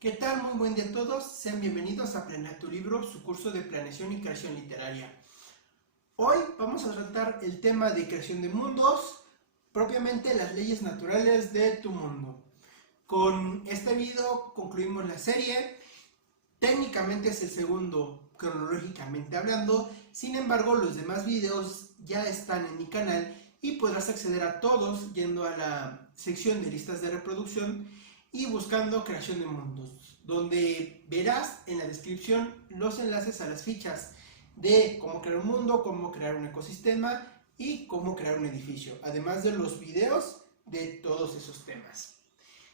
¿Qué tal? Muy buen día a todos. Sean bienvenidos a Planea tu Libro, su curso de planeación y creación literaria. Hoy vamos a tratar el tema de creación de mundos, propiamente las leyes naturales de tu mundo. Con este video concluimos la serie. Técnicamente es el segundo cronológicamente hablando, sin embargo los demás videos ya están en mi canal y podrás acceder a todos yendo a la sección de listas de reproducción y buscando creación de mundos, donde verás en la descripción los enlaces a las fichas de cómo crear un mundo, cómo crear un ecosistema y cómo crear un edificio, además de los videos de todos esos temas.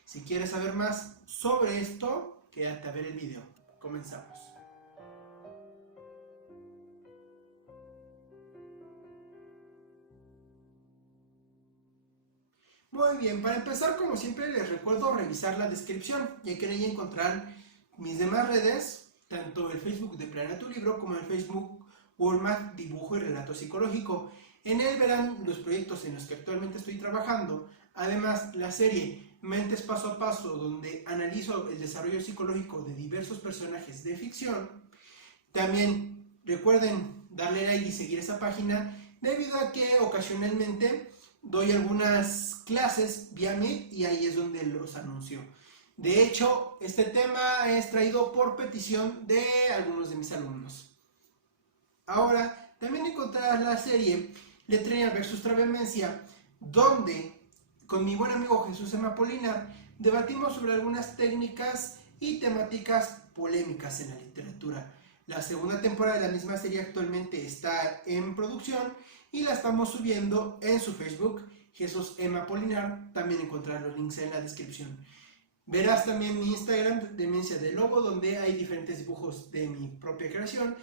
Si quieres saber más sobre esto, quédate a ver el video. Comenzamos. Muy bien, para empezar, como siempre, les recuerdo revisar la descripción, ya que en ella encontrarán mis demás redes, tanto el Facebook de Planea tu Libro como el Facebook Walmart Dibujo y Relato Psicológico. En él verán los proyectos en los que actualmente estoy trabajando, además la serie Mentes Paso a Paso, donde analizo el desarrollo psicológico de diversos personajes de ficción. También recuerden darle like y seguir esa página, debido a que ocasionalmente doy algunas clases vía Meet y ahí es donde los anuncio. De hecho, este tema es traído por petición de algunos de mis alumnos. Ahora, también encontrarás la serie Letrenia vs Travemencia, donde con mi buen amigo Jesús M. Apolinar debatimos sobre algunas técnicas y temáticas polémicas en la literatura. La segunda temporada de la misma serie actualmente está en producción y la estamos subiendo en su Facebook, Jesús M. Apolinar. También encontrarás los links en la descripción. Verás también mi Instagram, Demencia de Lobo, donde hay diferentes dibujos de mi propia creación.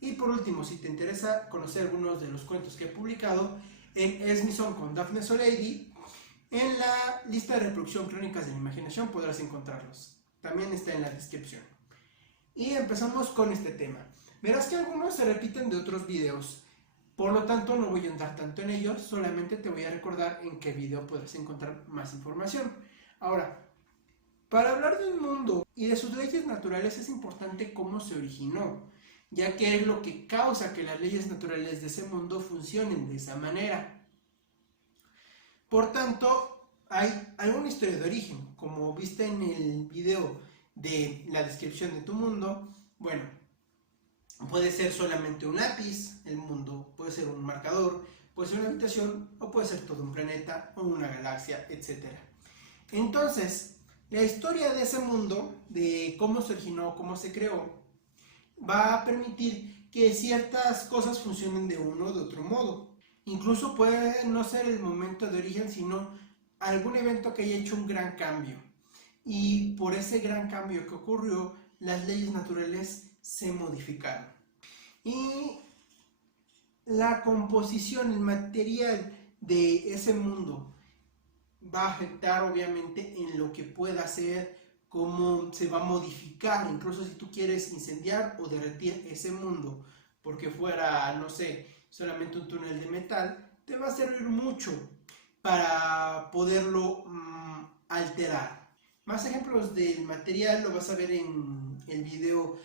Y por último, si te interesa conocer algunos de los cuentos que he publicado en Esmison con Daphne Soleidi, en la lista de reproducción Crónicas de la Imaginación podrás encontrarlos. También está en la descripción. Y empezamos con este tema. Verás que algunos se repiten de otros videos, por lo tanto no voy a andar tanto en ellos, solamente te voy a recordar en qué video podrás encontrar más información. Ahora, para hablar de un mundo y de sus leyes naturales es importante cómo se originó, ya que es lo que causa que las leyes naturales de ese mundo funcionen de esa manera. Por tanto, hay alguna historia de origen, como viste en el video de la descripción de tu mundo. Bueno, puede ser solamente un lápiz, el mundo, puede ser un marcador, puede ser una habitación o puede ser todo un planeta o una galaxia, etc. Entonces, la historia de ese mundo, de cómo se originó, cómo se creó, va a permitir que ciertas cosas funcionen de uno o de otro modo. Incluso puede no ser el momento de origen, sino algún evento que haya hecho un gran cambio. Y por ese gran cambio que ocurrió, las leyes naturales se modificaron. Y la composición, el material de ese mundo va a afectar obviamente en lo que pueda ser, cómo se va a modificar, incluso si tú quieres incendiar o derretir ese mundo, porque fuera, no sé, solamente un túnel de metal, te va a servir mucho para poderlo alterar. Más ejemplos del material lo vas a ver en el video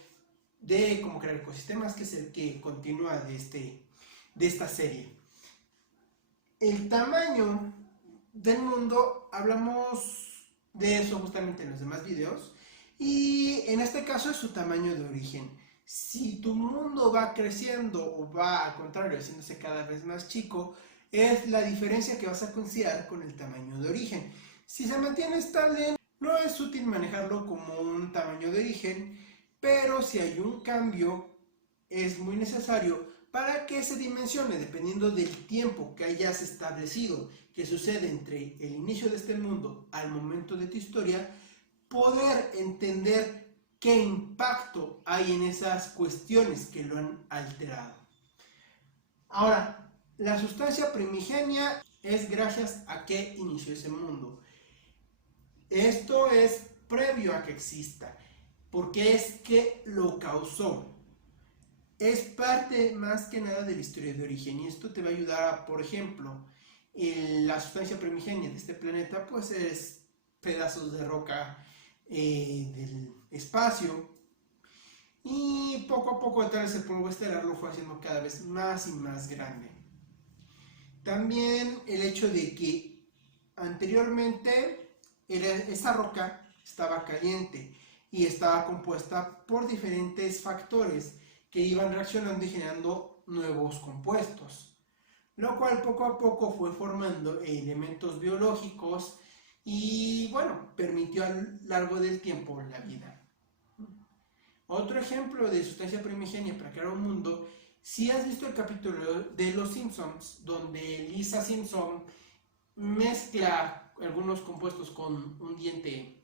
de cómo crear ecosistemas, que es el que continúa de esta serie. El tamaño del mundo, hablamos de eso justamente en los demás videos, y en este caso es su tamaño de origen. Si tu mundo va creciendo o va al contrario haciéndose cada vez más chico, es la diferencia que vas a considerar con el tamaño de origen. Si se mantiene estable, no es útil manejarlo como un tamaño de origen, pero si hay un cambio, es muy necesario para que se dimensione dependiendo del tiempo que hayas establecido que sucede entre el inicio de este mundo al momento de tu historia, poder entender qué impacto hay en esas cuestiones que lo han alterado. Ahora, la sustancia primigenia es gracias a que inició ese mundo. Esto es previo a que exista, porque es que lo causó. Es parte más que nada de la historia de origen y esto te va a ayudar a, por ejemplo, la sustancia primigenia de este planeta pues es pedazos de roca del espacio. Y poco a poco tal vez el polvo estelar lo fue haciendo cada vez más y más grande. También el hecho de que anteriormente esta roca estaba caliente y estaba compuesta por diferentes factores que iban reaccionando y generando nuevos compuestos, lo cual poco a poco fue formando elementos biológicos y bueno, permitió a lo largo del tiempo la vida. Otro ejemplo de sustancia primigenia para crear un mundo, si has visto el capítulo de Los Simpsons, donde Lisa Simpson mezcla algunos compuestos con un diente,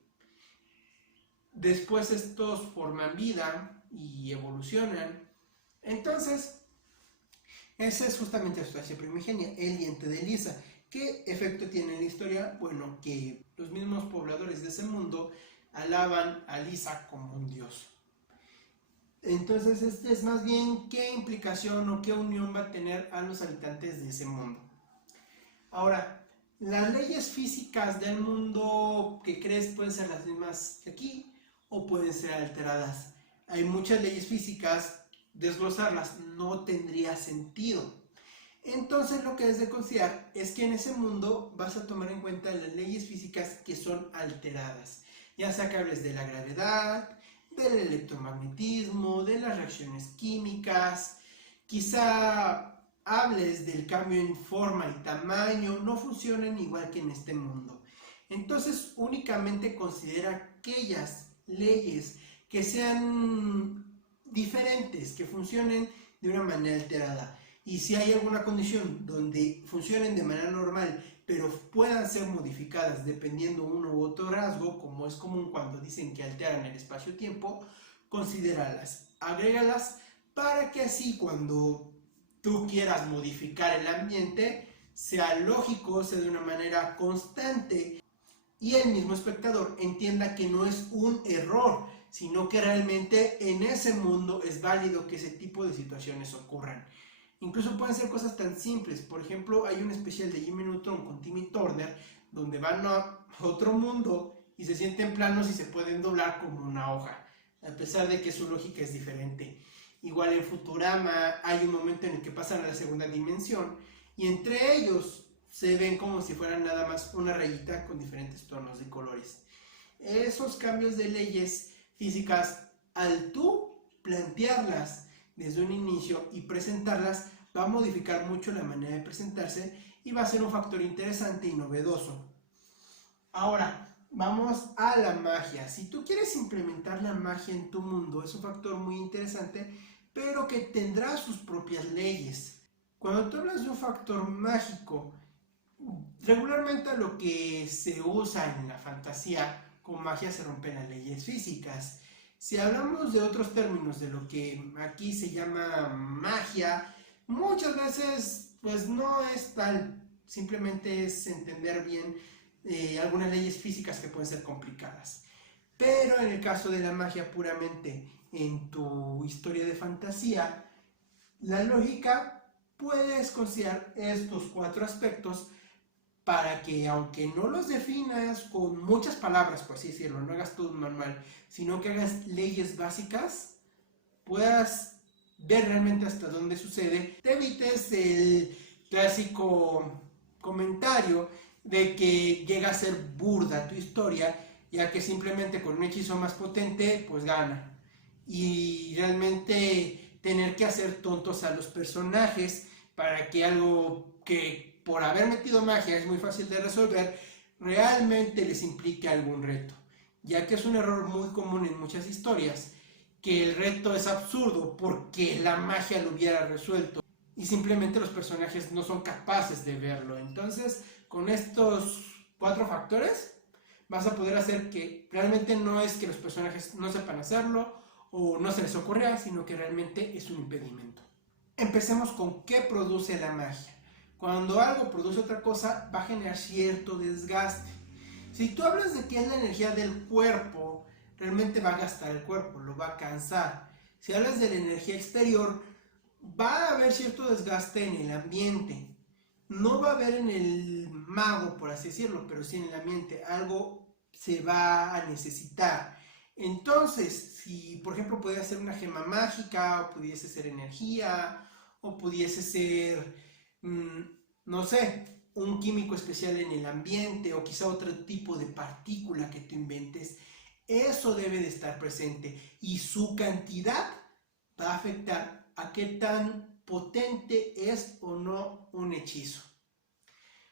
después estos forman vida y evolucionan. Entonces, esa es justamente la sustancia primigenia, el diente de Lisa. ¿Qué efecto tiene en la historia? Bueno, que los mismos pobladores de ese mundo alaban a Lisa como un dios. Entonces, este es más bien qué implicación o qué unión va a tener a los habitantes de ese mundo. Ahora, las leyes físicas del mundo que crees pueden ser las mismas que aquí o pueden ser alteradas. Hay muchas leyes físicas, desglosarlas no tendría sentido. Entonces, lo que debes de considerar es que en ese mundo vas a tomar en cuenta las leyes físicas que son alteradas, ya sea que hables de la gravedad, del electromagnetismo, de las reacciones químicas, quizá hables del cambio en forma y tamaño, no funcionan igual que en este mundo. Entonces únicamente considera aquellas leyes que sean diferentes, que funcionen de una manera alterada. Y si hay alguna condición donde funcionen de manera normal, pero puedan ser modificadas dependiendo uno u otro rasgo, como es común cuando dicen que alteran el espacio-tiempo, considéralas, agrégalas para que así cuando tú quieras modificar el ambiente sea lógico, sea de una manera constante y el mismo espectador entienda que no es un error, sino que realmente en ese mundo es válido que ese tipo de situaciones ocurran. Incluso pueden ser cosas tan simples. Por ejemplo, hay un especial de Jimmy Neutron con Timmy Turner donde van a otro mundo y se sienten planos y se pueden doblar como una hoja, a pesar de que su lógica es diferente. Igual en Futurama hay un momento en el que pasan a la segunda dimensión y entre ellos se ven como si fueran nada más una rayita con diferentes tonos de colores. Esos cambios de leyes físicas, al tú plantearlas desde un inicio y presentarlas, va a modificar mucho la manera de presentarse y va a ser un factor interesante y novedoso. Ahora, vamos a la magia. Si tú quieres implementar la magia en tu mundo, es un factor muy interesante, pero que tendrá sus propias leyes. Cuando tú hablas de un factor mágico, regularmente lo que se usa en la fantasía con magia se rompen las leyes físicas. Si hablamos de otros términos de lo que aquí se llama magia, muchas veces pues no es tal, simplemente es entender bien algunas leyes físicas que pueden ser complicadas. Pero en el caso de la magia puramente en tu historia de fantasía, la lógica puedes considerar estos 4 aspectos para que aunque no los definas con muchas palabras, por así decirlo, no hagas todo un manual, sino que hagas leyes básicas, puedas ver realmente hasta dónde sucede, te evites el clásico comentario de que llega a ser burda tu historia, ya que simplemente con un hechizo más potente, pues gana. Y realmente tener que hacer tontos a los personajes para que algo que por haber metido magia es muy fácil de resolver, realmente les implique algún reto, ya que es un error muy común en muchas historias, que el reto es absurdo porque la magia lo hubiera resuelto y simplemente los personajes no son capaces de verlo. Entonces, con estos 4 factores vas a poder hacer que realmente no es que los personajes no sepan hacerlo o no se les ocurra, sino que realmente es un impedimento. Empecemos con qué produce la magia. Cuando algo produce otra cosa, va a generar cierto desgaste. Si tú hablas de que es la energía del cuerpo, realmente va a gastar el cuerpo, lo va a cansar. Si hablas de la energía exterior, va a haber cierto desgaste en el ambiente. No va a haber en el mago, por así decirlo, pero sí en el ambiente, algo se va a necesitar. Entonces, si por ejemplo pudiera ser una gema mágica, o pudiese ser energía, o pudiese ser, no sé, un químico especial en el ambiente, o quizá otro tipo de partícula que tú inventes, eso debe de estar presente y su cantidad va a afectar a qué tan potente es o no un hechizo.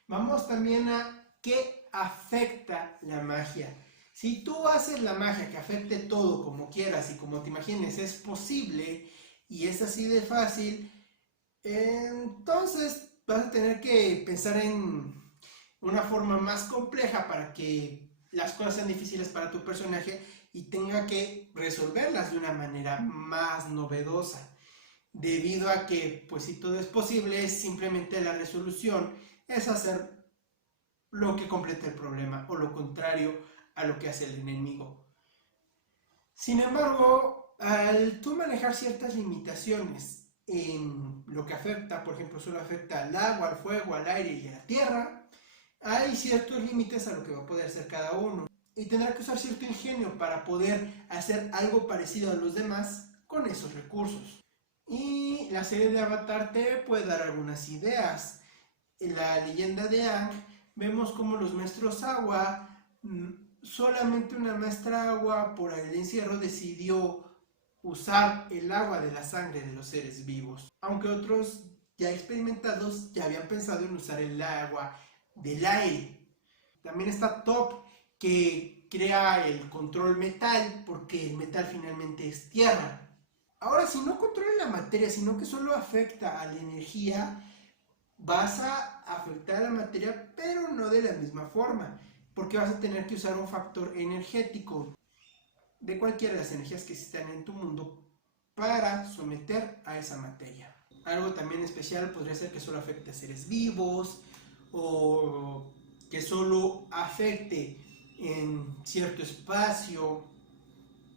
Vamos también a qué afecta la magia. Si tú haces la magia que afecte todo como quieras y como te imagines es posible y es así de fácil, entonces vas a tener que pensar en una forma más compleja para que las cosas sean difíciles para tu personaje y tenga que resolverlas de una manera más novedosa. Debido a que, pues si todo es posible, simplemente la resolución es hacer lo que completa el problema o lo contrario a lo que hace el enemigo. Sin embargo, al tú manejar ciertas limitaciones en lo que afecta, por ejemplo, solo afecta al agua, al fuego, al aire y a la tierra, hay ciertos límites a lo que va a poder hacer cada uno. Y tendrá que usar cierto ingenio para poder hacer algo parecido a los demás con esos recursos. Y la serie de Avatar te puede dar algunas ideas. En la leyenda de Aang vemos como los maestros agua, solamente una maestra agua por el encierro decidió usar el agua de la sangre de los seres vivos, aunque otros ya experimentados ya habían pensado en usar el agua del aire. También está Top, que crea el control metal, porque el metal finalmente es tierra. Ahora, si no controla la materia, sino que solo afecta a la energía, vas a afectar a la materia, pero no de la misma forma, porque vas a tener que usar un factor energético de cualquiera de las energías que existan en tu mundo para someter a esa materia. Algo también especial podría ser que solo afecte a seres vivos o que solo afecte en cierto espacio,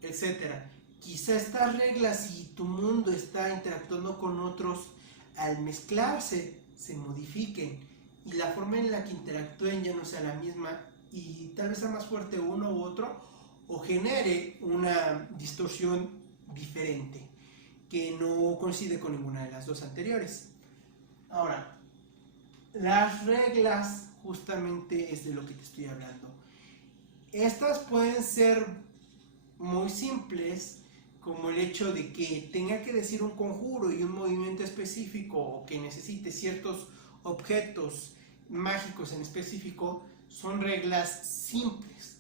etcétera. Quizá estas reglas, si tu mundo está interactuando con otros, al mezclarse, se modifiquen y la forma en la que interactúen ya no sea la misma y tal vez sea más fuerte uno u otro o genere una distorsión diferente que no coincide con ninguna de las dos anteriores. Ahora, las reglas justamente es de lo que te estoy hablando. Estas pueden ser muy simples, como el hecho de que tenga que decir un conjuro y un movimiento específico o que necesite ciertos objetos mágicos en específico, son reglas simples.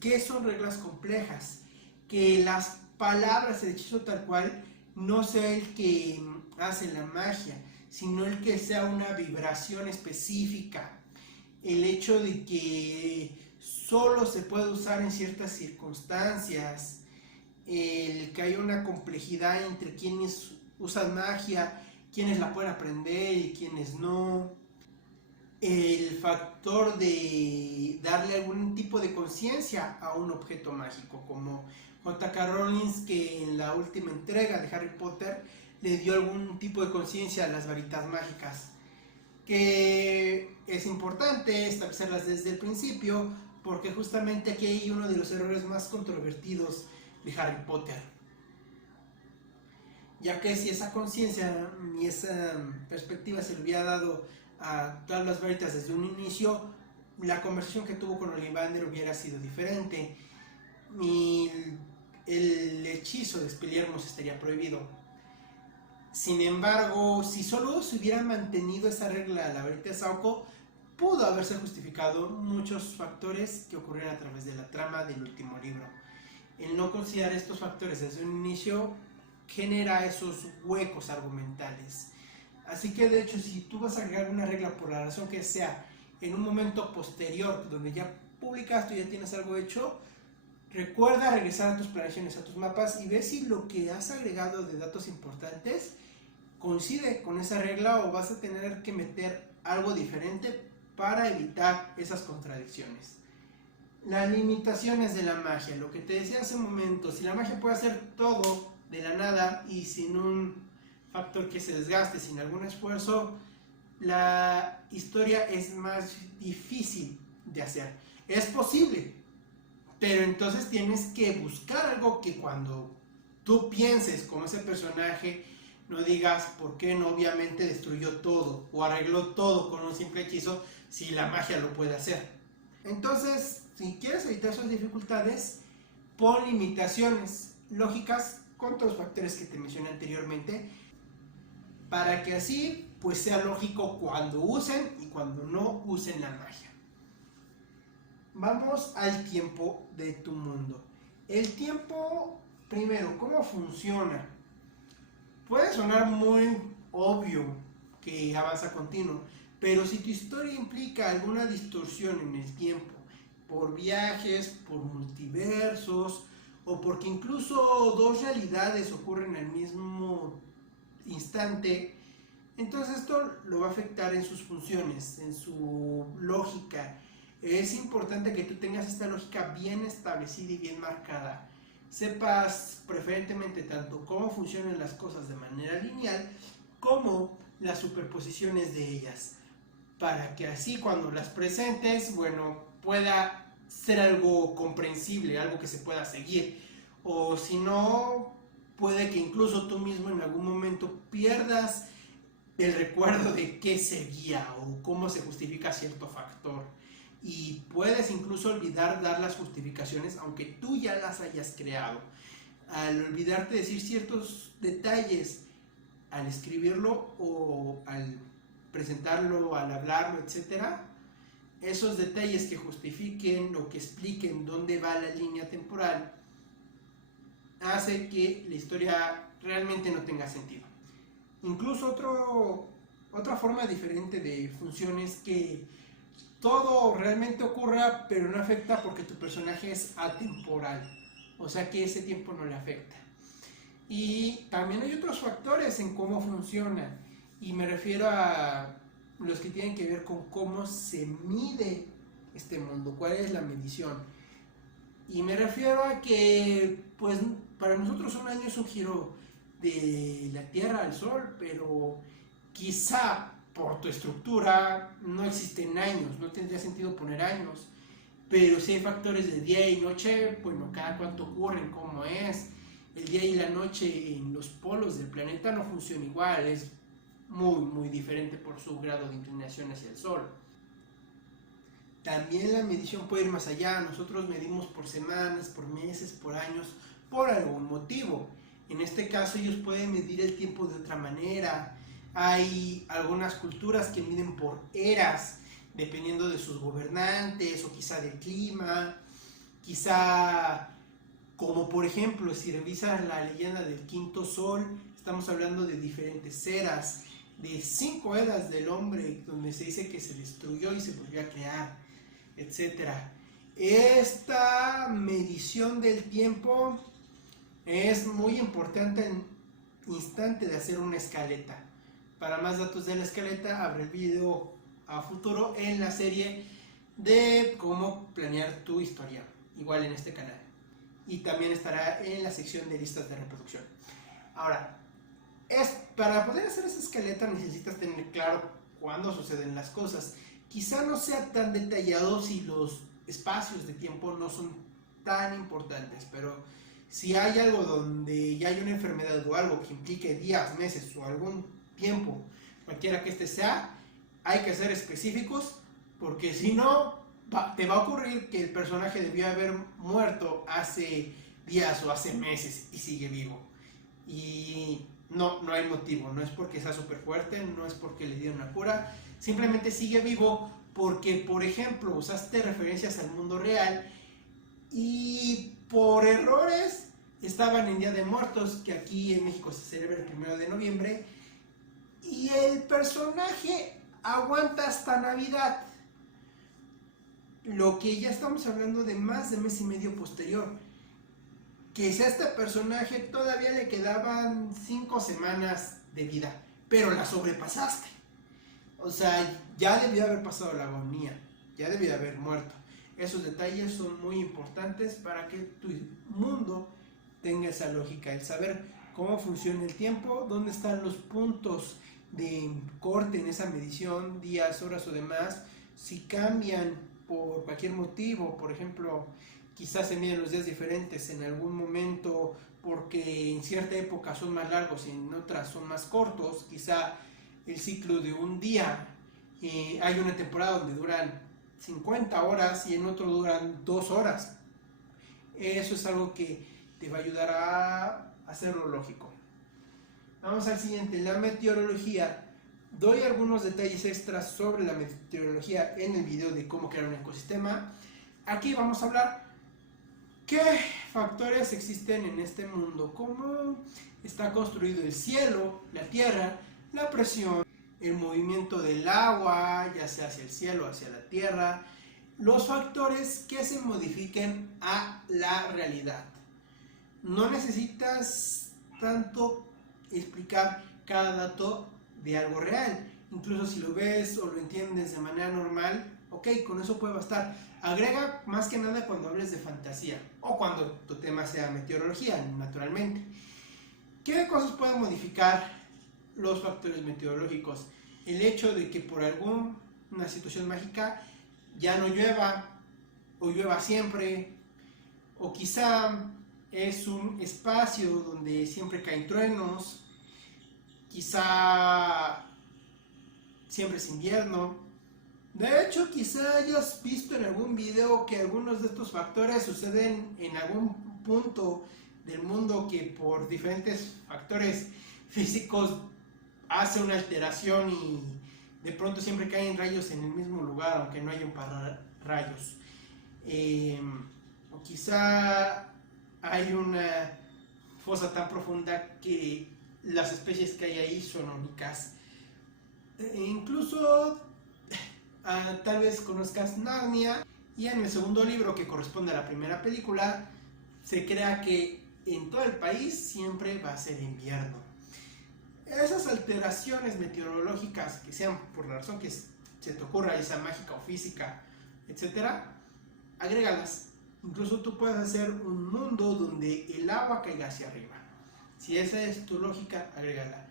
¿Qué son reglas complejas? Que las palabras, el hechizo tal cual, no sea el que hace la magia, sino el que sea una vibración específica. El hecho de que solo se puede usar en ciertas circunstancias, el que haya una complejidad entre quienes usan magia, quienes la pueden aprender y quienes no, el factor de darle algún tipo de conciencia a un objeto mágico, como J.K. Rowling, que en la última entrega de Harry Potter le dio algún tipo de conciencia a las varitas mágicas, que es importante establecerlas desde el principio, porque justamente aquí hay uno de los errores más controvertidos de Harry Potter, ya que si esa conciencia y esa perspectiva se le hubiera dado a todas las varitas desde un inicio, la conversación que tuvo con Ollivander hubiera sido diferente y el hechizo de Expelliarmus estaría prohibido. Sin embargo, si solo se hubiera mantenido esa regla de la varita de Saoko, pudo haberse justificado muchos factores que ocurrieron a través de la trama del último libro. El no considerar estos factores desde un inicio genera esos huecos argumentales. Así que de hecho, si tú vas a agregar una regla por la razón que sea en un momento posterior, donde ya publicaste y ya tienes algo hecho, recuerda regresar a tus planeaciones, a tus mapas y ver si lo que has agregado de datos importantes coincide con esa regla o vas a tener que meter algo diferente para evitar esas contradicciones. Las limitaciones de la magia, lo que te decía hace un momento, si la magia puede hacer todo de la nada y sin un factor que se desgaste, sin algún esfuerzo, la historia es más difícil de hacer. Es posible, pero entonces tienes que buscar algo que cuando tú pienses como ese personaje, no digas por qué no obviamente destruyó todo o arregló todo con un simple hechizo si la magia lo puede hacer. Entonces, si quieres evitar esas dificultades, pon limitaciones lógicas con todos los factores que te mencioné anteriormente, para que así pues sea lógico cuando usen y cuando no usen la magia. Vamos al tiempo de tu mundo. El tiempo, primero, ¿cómo funciona? Puede sonar muy obvio que avanza continuo, pero si tu historia implica alguna distorsión en el tiempo, por viajes, por multiversos, o porque incluso dos realidades ocurren al mismo instante, entonces esto lo va a afectar en sus funciones, en su lógica. Es importante que tú tengas esta lógica bien establecida y bien marcada. Sepas preferentemente tanto cómo funcionan las cosas de manera lineal como las superposiciones de ellas, para que así cuando las presentes, bueno, pueda ser algo comprensible, algo que se pueda seguir. O si no, puede que incluso tú mismo en algún momento pierdas el recuerdo de qué seguía o cómo se justifica cierto factor. Y puedes incluso olvidar dar las justificaciones aunque tú ya las hayas creado. Al olvidarte decir ciertos detalles al escribirlo o al presentarlo, al hablarlo, etcétera, esos detalles que justifiquen o que expliquen dónde va la línea temporal hace que la historia realmente no tenga sentido. Incluso otra forma diferente de función es que todo realmente ocurra, pero no afecta porque tu personaje es atemporal, o sea que ese tiempo no le afecta. Y también hay otros factores en cómo funciona, y me refiero a los que tienen que ver con cómo se mide este mundo, cuál es la medición. Y me refiero a que, pues, para nosotros un año es un giro de la Tierra al Sol, pero quizá por tu estructura no existen años, no tendría sentido poner años, pero si hay factores de día y noche, bueno, cada cuánto ocurren, cómo es. El día y la noche en los polos del planeta no funciona igual, es muy diferente por su grado de inclinación hacia el Sol. También la medición puede ir más allá, nosotros medimos por semanas, por meses, por años, por algún motivo. En este caso ellos pueden medir el tiempo de otra manera. Hay algunas culturas que miden por eras, dependiendo de sus gobernantes o quizá del clima. Quizá, como por ejemplo, si revisas la leyenda del quinto sol, estamos hablando de diferentes eras, de 5 eras del hombre, donde se dice que se destruyó y se volvió a crear, etc. Esta medición del tiempo es muy importante en instante de hacer una escaleta. Para más datos de la escaleta, habrá el video a futuro en la serie de cómo planear tu historia, igual en este canal. Y también estará en la sección de listas de reproducción. Ahora, para poder hacer esa escaleta necesitas tener claro cuándo suceden las cosas. Quizá no sea tan detallado si los espacios de tiempo no son tan importantes, pero si hay algo donde ya hay una enfermedad o algo que implique días, meses o algún tiempo, cualquiera que este sea, hay que ser específicos, porque si no, te va a ocurrir que el personaje debió haber muerto hace días o hace meses y sigue vivo. Y no hay motivo, no es porque sea súper fuerte, no es porque le dieron una cura, simplemente sigue vivo porque, por ejemplo, usaste referencias al mundo real y por errores estaban en Día de Muertos, que aquí en México se celebra el 1 de noviembre, y el personaje aguanta hasta Navidad, lo que ya estamos hablando de más de mes y medio posterior. Que si a este personaje todavía le quedaban 5 semanas de vida, pero la sobrepasaste. O sea, ya debió haber pasado la agonía, ya debió haber muerto. Esos detalles son muy importantes para que tu mundo tenga esa lógica, el saber cómo funciona el tiempo, dónde están los puntos de corte en esa medición, días, horas o demás, si cambian por cualquier motivo, por ejemplo, quizás se miden los días diferentes en algún momento porque en cierta época son más largos y en otras son más cortos, quizá el ciclo de un día, hay una temporada donde duran 50 horas y en otro duran 2 horas. Eso es algo que te va a ayudar a hacerlo lógico. Vamos al siguiente, la meteorología. Doy algunos detalles extras sobre la meteorología en el video de cómo crear un ecosistema. Aquí vamos a hablar qué factores existen en este mundo, cómo está construido el cielo, la tierra, la presión, el movimiento del agua, ya sea hacia el cielo, hacia la tierra, los factores que se modifiquen a la realidad. No necesitas tanto explicar cada dato de algo real. Incluso si lo ves o lo entiendes de manera normal, ok, con eso puede bastar. Agrega más que nada cuando hables de fantasía o cuando tu tema sea meteorología, naturalmente. ¿Qué cosas pueden modificar los factores meteorológicos? El hecho de que por alguna situación mágica ya no llueva o llueva siempre, o quizá es un espacio donde siempre caen truenos, quizá siempre es invierno. De hecho, quizá hayas visto en algún video que algunos de estos factores suceden en algún punto del mundo que por diferentes factores físicos hace una alteración y de pronto siempre caen rayos en el mismo lugar, aunque no haya un pararrayos. O quizá hay una fosa tan profunda que las especies que hay ahí son únicas. Incluso tal vez conozcas Narnia, y en el segundo libro, que corresponde a la primera película, se crea que en todo el país siempre va a ser invierno. Esas alteraciones meteorológicas, que sean por la razón que se te ocurra, ya sea mágica o física, etcétera, agrégalas. Incluso tú puedes hacer un mundo donde el agua caiga hacia arriba. Si esa es tu lógica, agrégala.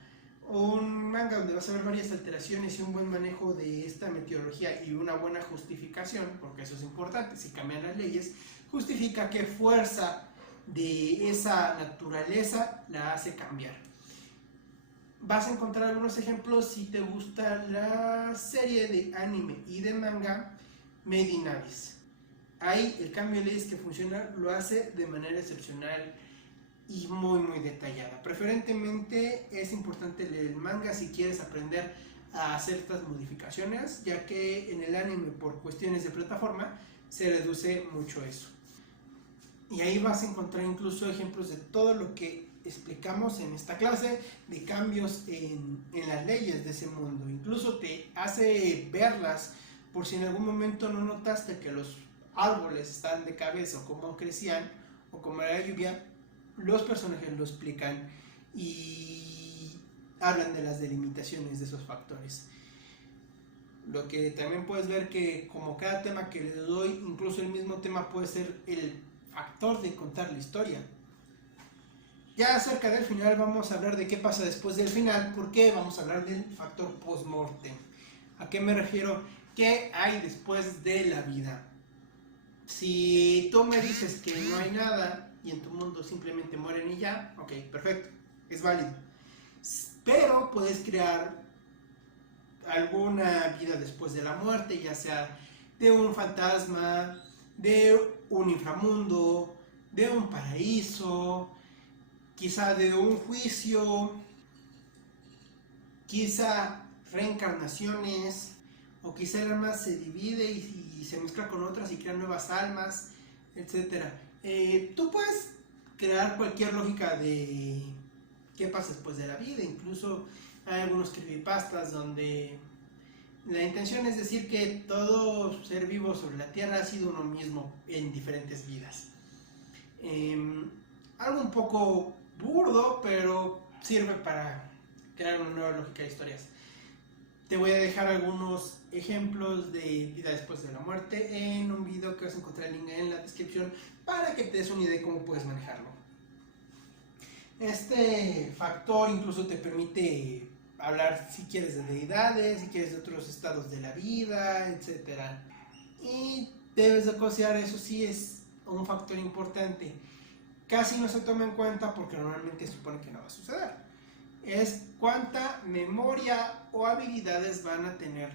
Un manga donde vas a ver varias alteraciones y un buen manejo de esta meteorología y una buena justificación, porque eso es importante, si cambian las leyes, justifica qué fuerza de esa naturaleza la hace cambiar. Vas a encontrar algunos ejemplos si te gusta la serie de anime y de manga Made in Abyss. Ahí el cambio de leyes que funciona lo hace de manera excepcional y muy detallada. Preferentemente es importante leer el manga si quieres aprender a hacer estas modificaciones, ya que en el anime, por cuestiones de plataforma, se reduce mucho eso. Y ahí vas a encontrar incluso ejemplos de todo lo que explicamos en esta clase, de cambios en las leyes de ese mundo. Incluso te hace verlas por si en algún momento no notaste que los árboles están de cabeza, o cómo crecían, o cómo era la lluvia. Los personajes lo explican y hablan de las delimitaciones de esos factores. Lo que también puedes ver que como cada tema que les doy, incluso el mismo tema puede ser el factor de contar la historia. Ya cerca del final vamos a hablar de qué pasa después del final, porque vamos a hablar del factor post-mortem. ¿A qué me refiero? ¿Qué hay después de la vida? Si tú me dices que no hay nada y en tu mundo simplemente mueren y ya, ok, perfecto, es válido. Pero puedes crear alguna vida después de la muerte, ya sea de un fantasma, de un inframundo, de un paraíso, quizá de un juicio, quizá reencarnaciones, o quizá el alma se divide y se mezcla con otras y crea nuevas almas, etc. Tú puedes crear cualquier lógica de qué pasa después de la vida. Incluso hay algunos creepypastas donde la intención es decir que todo ser vivo sobre la Tierra ha sido uno mismo en diferentes vidas. Algo un poco burdo, pero sirve para crear una nueva lógica de historias. Te voy a dejar algunos ejemplos de vida después de la muerte en un video que vas a encontrar el link en la descripción para que te des una idea de cómo puedes manejarlo. Este factor incluso te permite hablar, si quieres, de deidades, si quieres, de otros estados de la vida, etc. y debes de considerar, eso sí es un factor importante. Casi no se toma en cuenta porque normalmente se supone que no va a suceder. Es cuánta memoria o habilidades van a tener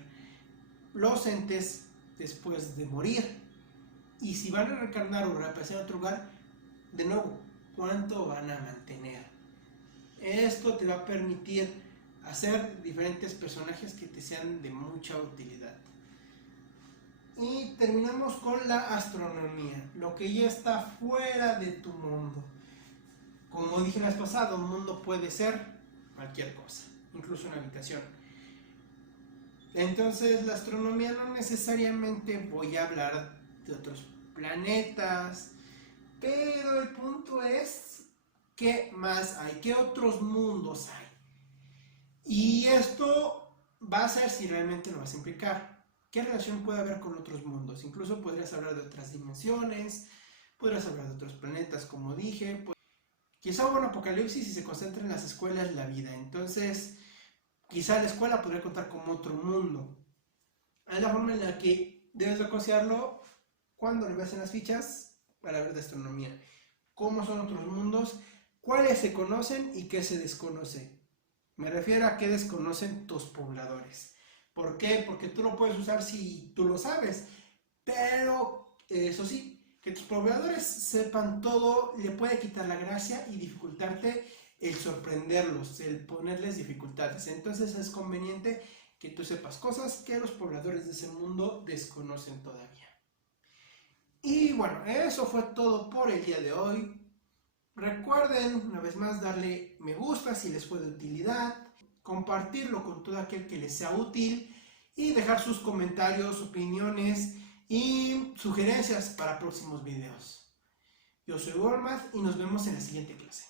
los entes después de morir. Y si van a reencarnar o reaparecer en otro lugar, de nuevo, ¿cuánto van a mantener? Esto te va a permitir hacer diferentes personajes que te sean de mucha utilidad. Y terminamos con la astronomía, lo que ya está fuera de tu mundo. Como dije la vez pasada, un mundo puede ser cualquier cosa, incluso una habitación. Entonces la astronomía no necesariamente voy a hablar de otros planetas, pero el punto es qué más hay, qué otros mundos hay. Y esto va a ser si realmente lo vas a implicar. ¿Qué relación puede haber con otros mundos? Incluso podrías hablar de otras dimensiones, podrías hablar de otros planetas, como dije. Quizá hubo un apocalipsis y se concentra en las escuelas la vida. Entonces, quizá la escuela podría contar como otro mundo. Es la forma en la que debes de considerarlo cuando lo ves en las fichas para ver de astronomía. ¿Cómo son otros mundos? ¿Cuáles se conocen y qué se desconoce? Me refiero a qué desconocen tus pobladores. ¿Por qué? Porque tú lo puedes usar si tú lo sabes. Pero, eso sí, que tus pobladores sepan todo le puede quitar la gracia y dificultarte el sorprenderlos, el ponerles dificultades. Entonces es conveniente que tú sepas cosas que los pobladores de ese mundo desconocen todavía. Y bueno, eso fue todo por el día de hoy. Recuerden una vez más darle me gusta si les fue de utilidad, compartirlo con todo aquel que les sea útil y dejar sus comentarios, opiniones y sugerencias para próximos videos. Yo soy Walmart y nos vemos en la siguiente clase.